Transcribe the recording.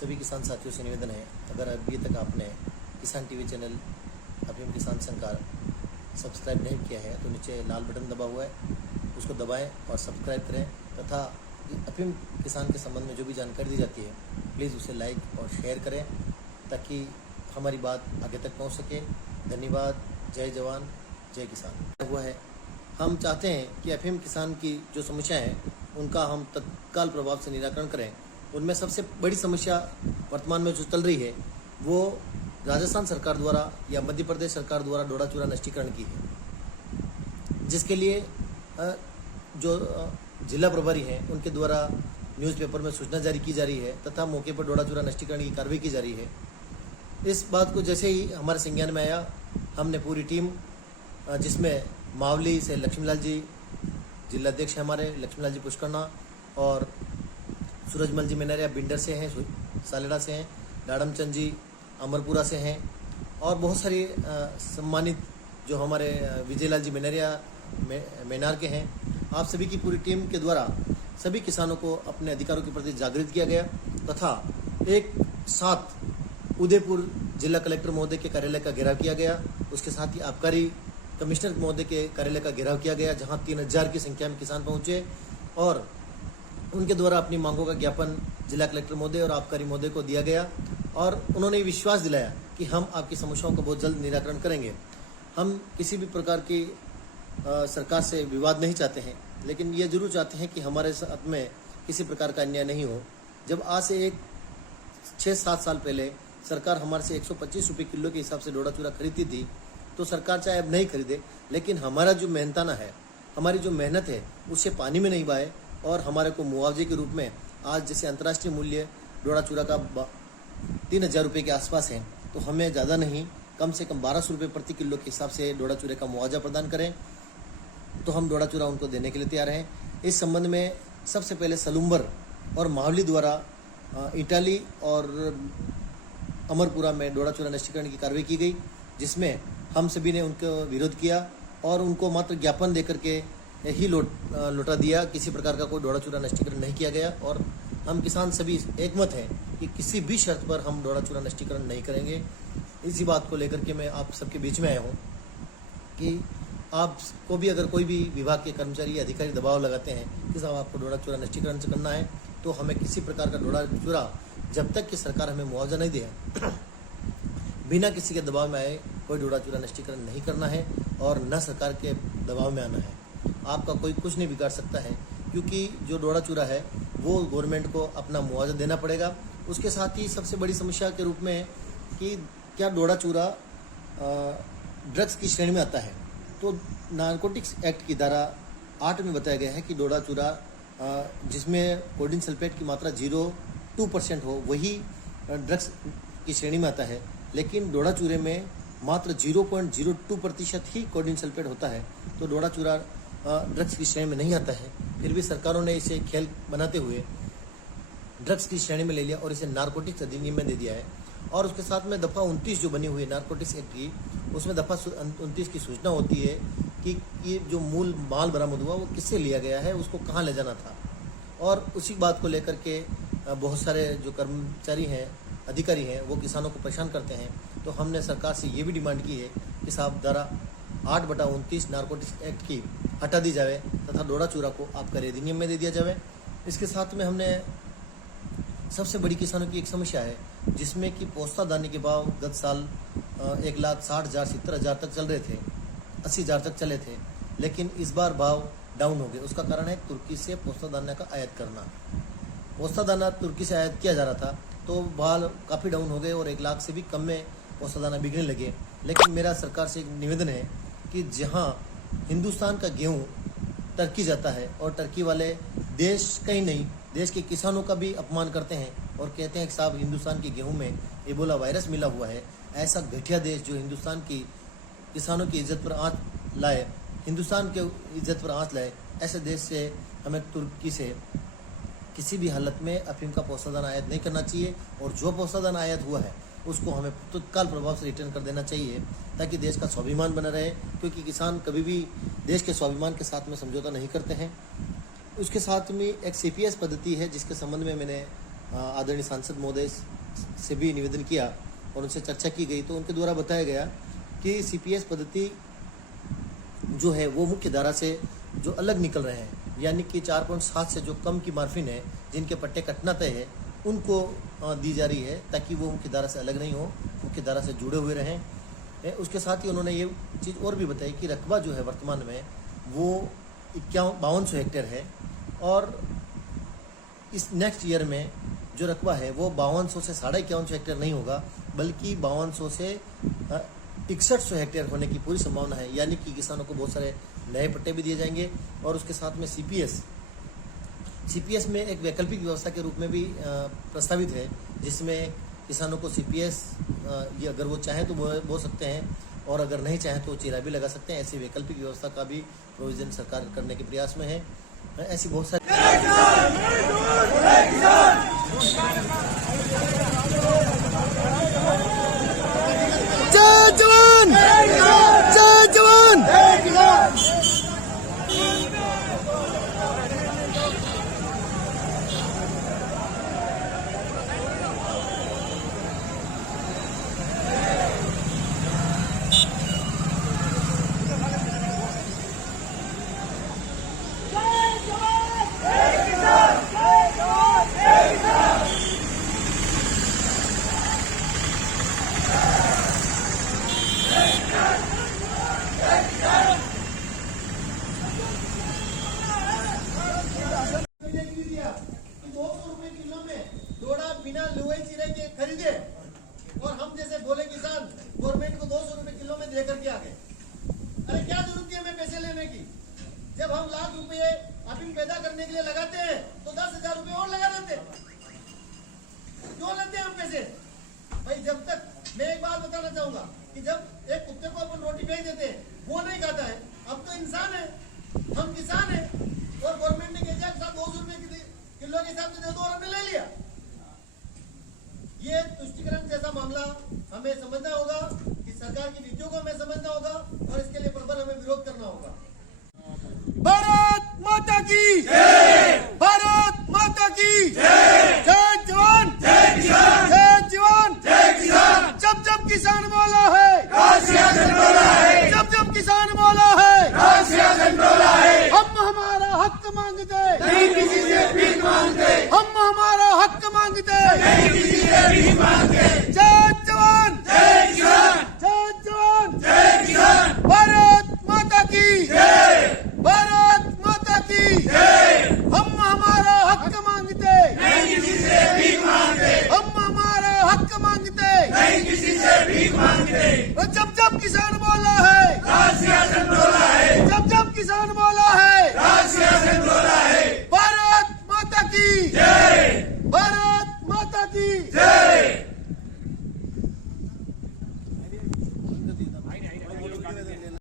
सभी किसान साथियों से निवेदन है, अगर अभी तक आपने किसान टीवी चैनल अफीम किसान संकार सब्सक्राइब नहीं किया है तो नीचे लाल बटन दबा हुआ है, उसको दबाएं और सब्सक्राइब करें तथा अफीम किसान के संबंध में जो भी जानकारी दी जाती है प्लीज़ उसे लाइक और शेयर करें ताकि हमारी बात आगे तक पहुंच सके। धन्यवाद। जय जवान जय किसान। हुआ है, हम चाहते हैं कि अफीम किसान की जो समस्याएं हैं उनका हम तत्काल प्रभाव से निराकरण करें। उनमें सबसे बड़ी समस्या वर्तमान में जो चल रही है वो राजस्थान सरकार द्वारा या मध्य प्रदेश सरकार द्वारा डोडा चूरा नष्टीकरण की है, जिसके लिए जो जिला प्रभारी हैं उनके द्वारा न्यूज़पेपर में सूचना जारी की जा रही है तथा मौके पर डोडा चूरा नष्टीकरण की कार्रवाई की जा रही है। इस बात को जैसे ही हमारे संज्ञान में आया, हमने पूरी टीम जिसमें मावली से लक्ष्मीलाल जी जिलाध्यक्ष हैं हमारे, लक्ष्मीलाल जी पुष्करना, और सूरजमल जी मेनरिया बिंडर से हैं, सालेड़ा से हैं, डाडमचंद जी अमरपुरा से हैं, और बहुत सारी सम्मानित जो हमारे विजयलाल जी मेनरिया मेनार के हैं। आप सभी की पूरी टीम के द्वारा सभी किसानों को अपने अधिकारों के प्रति जागृत किया गया तथा एक साथ उदयपुर जिला कलेक्टर महोदय के कार्यालय का घेराव किया गया। उसके साथ ही आबकारी कमिश्नर महोदय के कार्यालय का घेराव किया गया, जहां 3000 की संख्या में किसान पहुंचे और उनके द्वारा अपनी मांगों का ज्ञापन जिला कलेक्टर महोदय और आबकारी महोदय को दिया गया और उन्होंने विश्वास दिलाया कि हम आपकी समस्याओं का बहुत जल्द निराकरण करेंगे। हम किसी भी प्रकार की सरकार से विवाद नहीं चाहते हैं, लेकिन ये जरूर चाहते हैं कि हमारे साथ में किसी प्रकार का अन्याय नहीं हो। जब आज से 6-7 साल पहले सरकार हमारे से 125 रुपये किलो के हिसाब से डोडा चूरा खरीदती थी, तो सरकार चाहे अब नहीं खरीदे, लेकिन हमारा जो मेहनताना है, हमारी जो मेहनत है उससे पानी में नहीं बहाए और हमारे को मुआवजे के रूप में आज जैसे अंतर्राष्ट्रीय मूल्य डोडा चूरा का 3000 रुपये के आसपास है, तो हमें ज़्यादा नहीं कम से कम 1200 रुपये प्रति किलो के हिसाब से डोडा चूरे का मुआवजा प्रदान करें, तो हम डोडा चूरा उनको देने के लिए तैयार हैं। इस संबंध में सबसे पहले सलूम्बर और मावली द्वारा इटाली और अमरपुरा में डोडा चूरा नष्टीकरण की कार्रवाई की गई, जिसमें हम सभी ने उनका विरोध किया और उनको मात्र ज्ञापन देकर के ही लौटा दिया। किसी प्रकार का कोई डोडा चूरा नष्टीकरण नहीं किया गया और हम किसान सभी एकमत हैं कि किसी भी शर्त पर हम डोडा चूरा नष्टीकरण नहीं करेंगे। इसी बात को लेकर के मैं आप सबके बीच में आया हूँ कि आपको भी अगर कोई भी विभाग के कर्मचारी या अधिकारी दबाव लगाते हैं कि साहब आपको डोडा चूरा नष्टीकरण से करना है, तो हमें किसी प्रकार का डोडा चूरा जब तक कि सरकार हमें मुआवजा नहीं दे बिना किसी के दबाव में आए कोई डोडा चूरा नष्टीकरण नहीं करना है और न सरकार के दबाव में आना है। आपका कोई कुछ नहीं बिगाड़ सकता है, क्योंकि जो डोडा चूरा है वो गवर्नमेंट को अपना मुआवजा देना पड़ेगा। उसके साथ ही सबसे बड़ी समस्या के रूप में है कि क्या डोडा चूरा ड्रग्स की श्रेणी में आता है, तो नारकोटिक्स एक्ट की धारा 8 में बताया गया है कि डोडा चूरा जिसमें कोडिन सल्फेट की मात्रा 0.2% हो वही ड्रग्स की श्रेणी में आता है, लेकिन डोडा चूरे में मात्र 0.02% ही कोडिन सल्फेट होता है, तो डोडा चूरा ड्रग्स की श्रेणी में नहीं आता है। फिर भी सरकारों ने इसे खेल बनाते हुए ड्रग्स की श्रेणी में ले लिया और इसे नारकोटिक्स अधिनियम में दे दिया है। और उसके साथ में दफ़ा 29 जो बनी हुई है नारकोटिक्स एक्ट की, उसमें दफ़ा 29 की सूचना होती है कि ये जो मूल माल बरामद हुआ वो किससे लिया गया है, उसको कहाँ ले जाना था। और उसी बात को लेकर के बहुत सारे जो कर्मचारी हैं, अधिकारी हैं, वो किसानों को परेशान करते हैं। तो हमने सरकार से ये भी डिमांड की है कि साहब धारा 8/29 नारकोटिक्स एक्ट की हटा दी जाए तथा डोडा चूरा को आपका अधिनियम में दे दिया जाए। इसके साथ में हमने सबसे बड़ी किसानों की एक समस्या है, जिसमें कि पोस्ता दाने के भाव गत साल 1,60,000 70,000 तक चल रहे थे, 80,000 तक चले थे, लेकिन इस बार भाव डाउन हो गए। उसका कारण है तुर्की से पोस्ता दाना का आयात करना। पोस्ता दाना तुर्की से आयात किया जा रहा था तो भाव काफ़ी डाउन हो गए और 1 लाख से भी कम में पोस्ता दाना बिकने लगे। लेकिन मेरा सरकार से एक निवेदन है कि जहां हिंदुस्तान का गेहूं टर्की जाता है और टर्की वाले देश कहीं नहीं, देश के किसानों का भी अपमान करते हैं और कहते हैं कि साहब हिंदुस्तान के गेहूं में इबोला वायरस मिला हुआ है, ऐसा घटिया देश जो हिंदुस्तान की किसानों की इज्जत पर आंच लाए, हिंदुस्तान के इज्जत पर आंच लाए, ऐसे देश से हमें तुर्की से किसी भी हालत में अफीम का पोस्ता दाना आयात नहीं करना चाहिए और जो पोस्ता दाना आयात हुआ है उसको हमें तत्काल प्रभाव से रिटर्न कर देना चाहिए, ताकि देश का स्वाभिमान बना रहे, क्योंकि किसान कभी भी देश के स्वाभिमान के साथ में समझौता नहीं करते हैं। उसके साथ में एक CPS पद्धति है जिसके संबंध में मैंने आदरणीय सांसद महोदय से भी निवेदन किया और उनसे चर्चा की गई, तो उनके द्वारा बताया गया कि सीपीएस पद्धति जो है वो मुख्य धारा से जो अलग निकल रहे हैं, यानी कि 4.7 से जो कम की मार्फिन है, जिनके पट्टे कटना तय है, उनको दी जा रही है ताकि वो मुख्य धारा से अलग नहीं हो, मुख्य धारा से जुड़े हुए रहें। उसके साथ ही उन्होंने ये चीज़ और भी बताई कि रकबा जो है वर्तमान में वो 5200 हेक्टेयर है और इस नेक्स्ट ईयर में जो रकबा है वो 5200 से 5150 हेक्टेयर नहीं होगा, बल्कि 5200 से 6100 हेक्टेयर होने की पूरी संभावना है। यानी कि किसानों को बहुत सारे नए पट्टे भी दिए जाएंगे और उसके साथ में सीपीएस में एक वैकल्पिक व्यवस्था के रूप में भी प्रस्तावित है, जिसमें किसानों को सीपीएस ये अगर वो चाहें तो बो सकते हैं और अगर नहीं चाहें तो चीरा भी लगा सकते हैं। ऐसी वैकल्पिक व्यवस्था का भी प्रोविजन सरकार करने के प्रयास में है। ऐसी बहुत सारी जय जवान जय जवान। बिना लुवाई चिरे के खरीदे और हम जैसे बोले किसान गवर्नमेंट को 200 रुपए किलो में देकर के आ गए। अरे क्या जरूरत है हमें पैसे लेने की? जब हम लाख रुपए अफीम पैदा करने के लिए लगाते हैं तो 10,000 रुपए और लगा देते। क्यों लेते हैं हम पैसे? भाई जब तक मैं एक बात बताना चाहूंगा कि जब एक कुत्ते को अपन रोटी फेंक देते हैं वो नहीं खाता है, अब तो इंसान है, हम किसान है और गवर्नमेंट ने कहा 200 रुपए किलो के हिसाब से दे दो और हमने ले लिया। ये तुष्टिकरण जैसा मामला हमें समझना होगा कि सरकार की नीतियों को हमें समझना होगा और इसके लिए प्रबल हमें विरोध करना होगा। भारत माता की जय, भारत माता की जय, जय जवान जय किसान, जय जवान जय किसान। जब जब किसान बोला है राष्ट्रीय बोला है, जब जब किसान बोला है राष्ट्रीय बोला है। हम हमारा हक मांगते नहीं किसी से भीख मांगते, हम हमारा हक मांगते नहीं किसी से भीख मांगते।